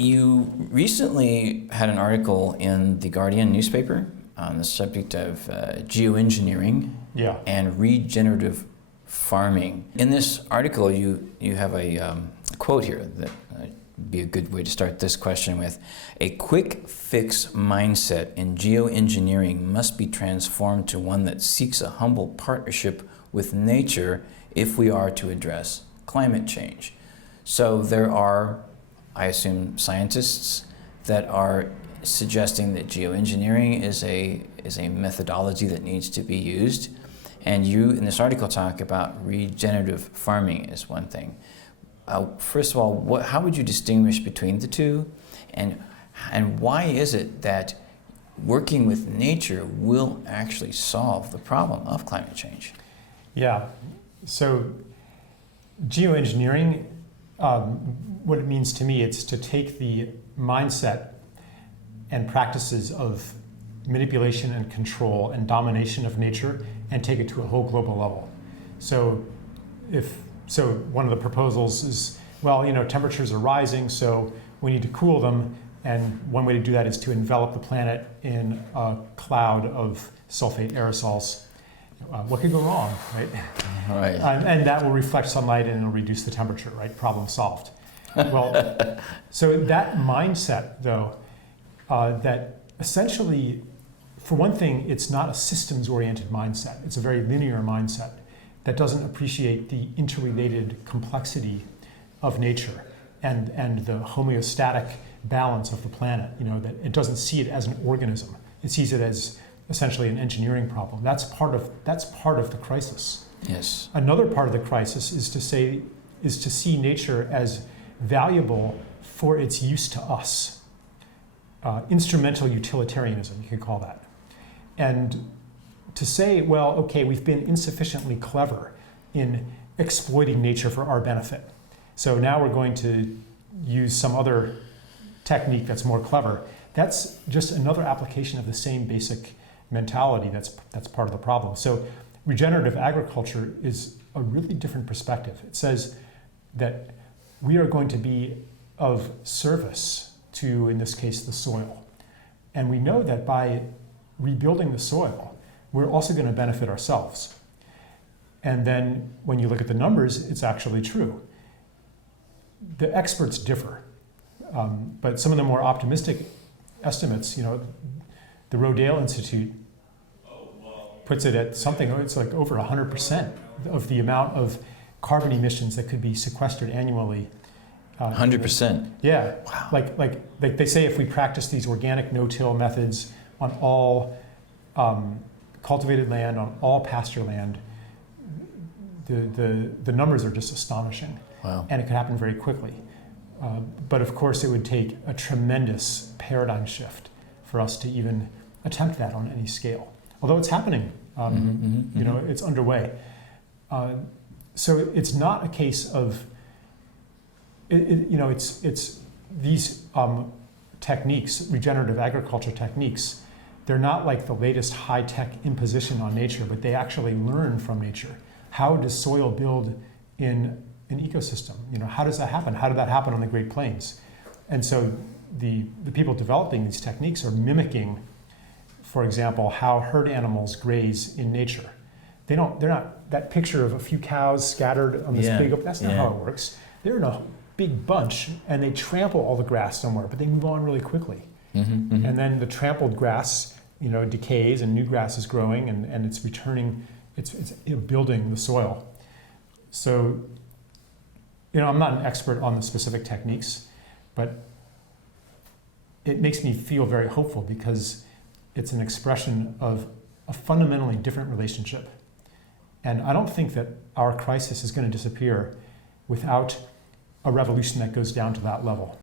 You recently had an article in the Guardian newspaper on the subject of geoengineering and regenerative farming. In this article, you have a quote here that would be a good way to start this question with. A quick fix mindset in geoengineering must be transformed to one that seeks a humble partnership with nature if we are to address climate change. So there are, I assume, scientists that are suggesting that geoengineering is a methodology that needs to be used. And you, in this article, talk about regenerative farming as one thing. First of all, how would you distinguish between the two? And why is it that working with nature will actually solve the problem of climate change? Yeah, so geoengineering, what it means to me, it's to take the mindset and practices of manipulation and control and domination of nature and take it to a whole global level. So one of the proposals is, well, temperatures are rising, so we need to cool them, and one way to do that is to envelop the planet in a cloud of sulfate aerosols. What could go wrong, right? Right. And that will reflect sunlight and it'll reduce the temperature, right? Problem solved. Well, so that mindset, though, that essentially, for one thing, it's not a systems-oriented mindset. It's a very linear mindset that doesn't appreciate the interrelated complexity of nature and the homeostatic balance of the planet. That it doesn't see it as an organism. It sees it as essentially an engineering problem. That's part of the crisis. Yes. Another part of the crisis is to see nature as valuable for its use to us. Instrumental utilitarianism, you could call that. And to say, well, okay, we've been insufficiently clever in exploiting nature for our benefit. So now we're going to use some other technique that's more clever. That's just another application of the same basic mentality that's part of the problem. So regenerative agriculture is a really different perspective. It says that we are going to be of service to, in this case, the soil. And we know that by rebuilding the soil, we're also going to benefit ourselves. And then when you look at the numbers, it's actually true. The experts differ, but some of the more optimistic estimates, the Rodale Institute puts it at something, it's like over 100% of the amount of carbon emissions that could be sequestered annually. 100%? Yeah. Wow. Like they say, if we practice these organic no-till methods on all cultivated land, on all pasture land, the numbers are just astonishing. Wow. And it could happen very quickly. But of course, it would take a tremendous paradigm shift for us to even attempt that on any scale. Although it's happening, it's underway. So it's not a case of, it's these techniques, regenerative agriculture techniques, they're not like the latest high-tech imposition on nature, but they actually learn from nature. How does soil build in an ecosystem? How does that happen? How did that happen on the Great Plains? And so the people developing these techniques are mimicking, for example, how herd animals graze in nature. They're not that picture of a few cows scattered on this big, that's not how it works. They're in a big bunch and they trample all the grass somewhere, but they move on really quickly. And then the trampled grass, decays and new grass is growing and it's returning, it's building the soil. So, I'm not an expert on the specific techniques, but it makes me feel very hopeful because it's an expression of a fundamentally different relationship. And I don't think that our crisis is going to disappear without a revolution that goes down to that level.